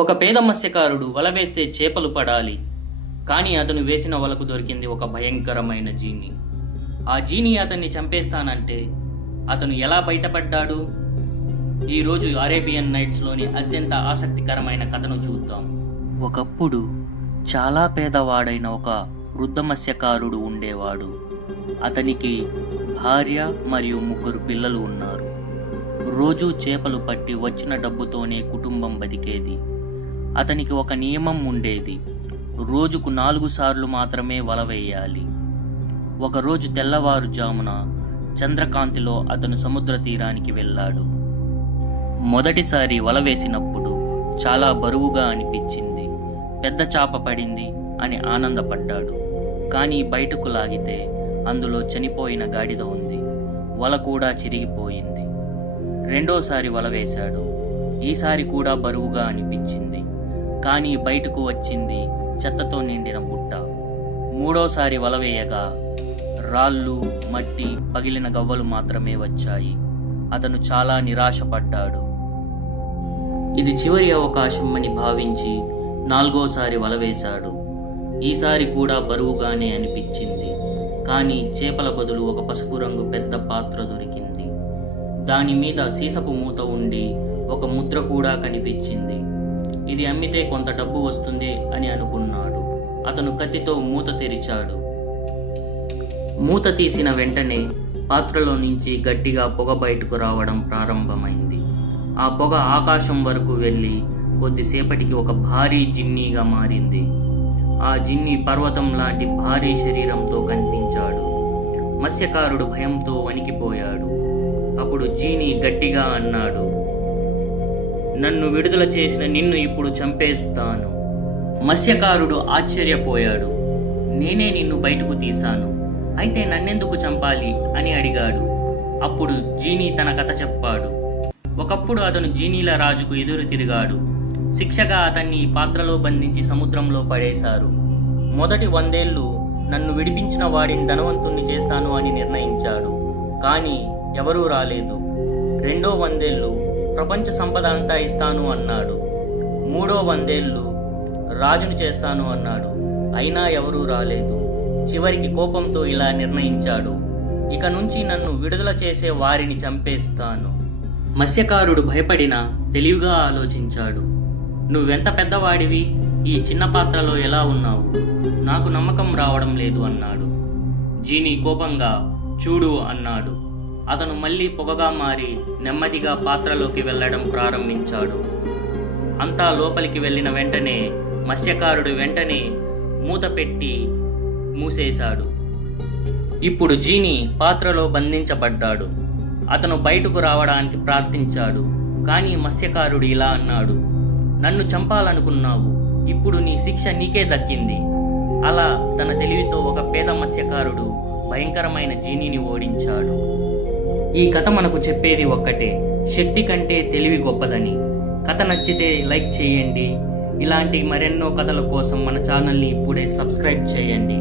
ఒక పేద మత్స్యకారుడు వల వేస్తే చేపలు పడాలి. కానీ అతను వేసిన వలకు దొరికింది ఒక భయంకరమైన జీని. ఆ జీని అతన్ని చంపేస్తానంటే అతను ఎలా బయటపడ్డాడు? ఈరోజు అరేబియన్ నైట్స్లోని అత్యంత ఆసక్తికరమైన కథను చూద్దాం. ఒకప్పుడు చాలా పేదవాడైన ఒక వృద్ధ మత్స్యకారుడు ఉండేవాడు. అతనికి భార్య మరియు 3 పిల్లలు ఉన్నారు. రోజూ చేపలు పట్టి వచ్చిన డబ్బుతోనే కుటుంబం బతికేది. అతనికి ఒక నియమం ఉండేది. రోజుకు 4 సార్లు మాత్రమే వల వేయాలి. ఒకరోజు తెల్లవారుజామున చంద్రకాంతిలో అతను సముద్ర తీరానికి వెళ్ళాడు. మొదటిసారి వల వేసినప్పుడు చాలా బరువుగా అనిపించింది. పెద్ద చాప పడింది అని ఆనందపడ్డాడు. కానీ బయటకు లాగితే అందులో చనిపోయిన గాడిద ఉంది. వల కూడా చిరిగిపోయింది. రెండోసారి వల వేశాడు. ఈసారి కూడా బరువుగా అనిపించింది. కానీ బయటకు వచ్చింది చెత్తతో నిండిన బుట్ట. మూడోసారి వల వేయగా రాళ్ళు, మట్టి, పగిలిన గవ్వలు మాత్రమే వచ్చాయి. అతను చాలా నిరాశపడ్డాడు. ఇది చివరి అవకాశం అని భావించి 4వసారి వల వేశాడు. ఈసారి కూడా బరువుగానే అనిపించింది. కానీ చేపల బదులు ఒక పసుపు రంగు పెద్ద పాత్ర దొరికింది. దాని మీద సీసపు మూత ఉండి ఒక ముద్ర కూడా కనిపించింది. ఇది అమ్మితే కొంత డబ్బు వస్తుంది అని అనుకున్నాడు. అతను కత్తితో మూత తెరిచాడు. మూత తీసిన వెంటనే పాత్రలో నుంచి గట్టిగా పొగ బయటకు రావడం ప్రారంభమైంది. ఆ పొగ ఆకాశం వరకు వెళ్ళి కొద్దిసేపటికి ఒక భారీ జిన్నీగా మారింది. ఆ జిన్నీ పర్వతం లాంటి భారీ శరీరంతో కనిపించాడు. మత్స్యకారుడు భయంతో వణికిపోయాడు. అప్పుడు జీనీ గట్టిగా అన్నాడు, "నన్ను విడుదల చేసిన నిన్ను ఇప్పుడు చంపేస్తాను." మత్స్యకారుడు ఆశ్చర్యపోయాడు. "నేనే నిన్ను బయటకు తీశాను, అయితే నన్నెందుకు చంపాలి?" అని అడిగాడు. అప్పుడు జీనీ తన కథ చెప్పాడు. ఒకప్పుడు అతను జీనీల రాజుకు ఎదురు తిరిగాడు. శిక్షగా అతన్ని ఈ పాత్రలో బంధించి సముద్రంలో పడేశారు. మొదటి 100 ఏళ్ళు నన్ను విడిపించిన వాడిని ధనవంతుణ్ణి చేస్తాను అని నిర్ణయించాడు. కానీ ఎవరూ రాలేదు. రెండో 100 ఏళ్ళు ప్రపంచ సంపద అంతా ఇస్తాను అన్నాడు. మూడో 100 ఏళ్ళు రాజును చేస్తాను అన్నాడు. అయినా ఎవరూ రాలేదు. చివరికి కోపంతో ఇలా నిర్ణయించాడు, "ఇక నుంచి నన్ను విడుదల చేసే వారిని చంపేస్తాను." మత్స్యకారుడు భయపడినా తెలివిగా ఆలోచించాడు. "నువ్వెంత పెద్దవాడివి, ఈ చిన్న పాత్రలో ఎలా ఉన్నావు? నాకు నమ్మకం రావడం లేదు" అన్నాడు. జీనీ కోపంగా, "చూడు" అన్నాడు. అతను మళ్ళీ పొగగా మారి నెమ్మదిగా పాత్రలోకి వెళ్ళడం ప్రారంభించాడు. అంతా లోపలికి వెళ్ళిన వెంటనే మత్స్యకారుడు వెంటనే మూత పెట్టి మూసేశాడు. ఇప్పుడు జీనీ పాత్రలో బంధించబడ్డాడు. అతను బయటకు రావడానికి ప్రార్థించాడు. కానీ మత్స్యకారుడు ఇలా అన్నాడు, "నన్ను చంపాలనుకున్నావు, ఇప్పుడు నీ శిక్ష నీకే దక్కింది." అలా తన తెలివితో ఒక పేద మత్స్యకారుడు భయంకరమైన జీనీని ఓడించాడు. ఈ కథ మనకు చెప్పేది ఒక్కటే, శక్తి కంటే తెలివి గొప్పదని. కథ నచ్చితే లైక్ చేయండి. ఇలాంటి మరెన్నో కథల కోసం మన ఛానల్ని ఇప్పుడే సబ్స్క్రైబ్ చేయండి.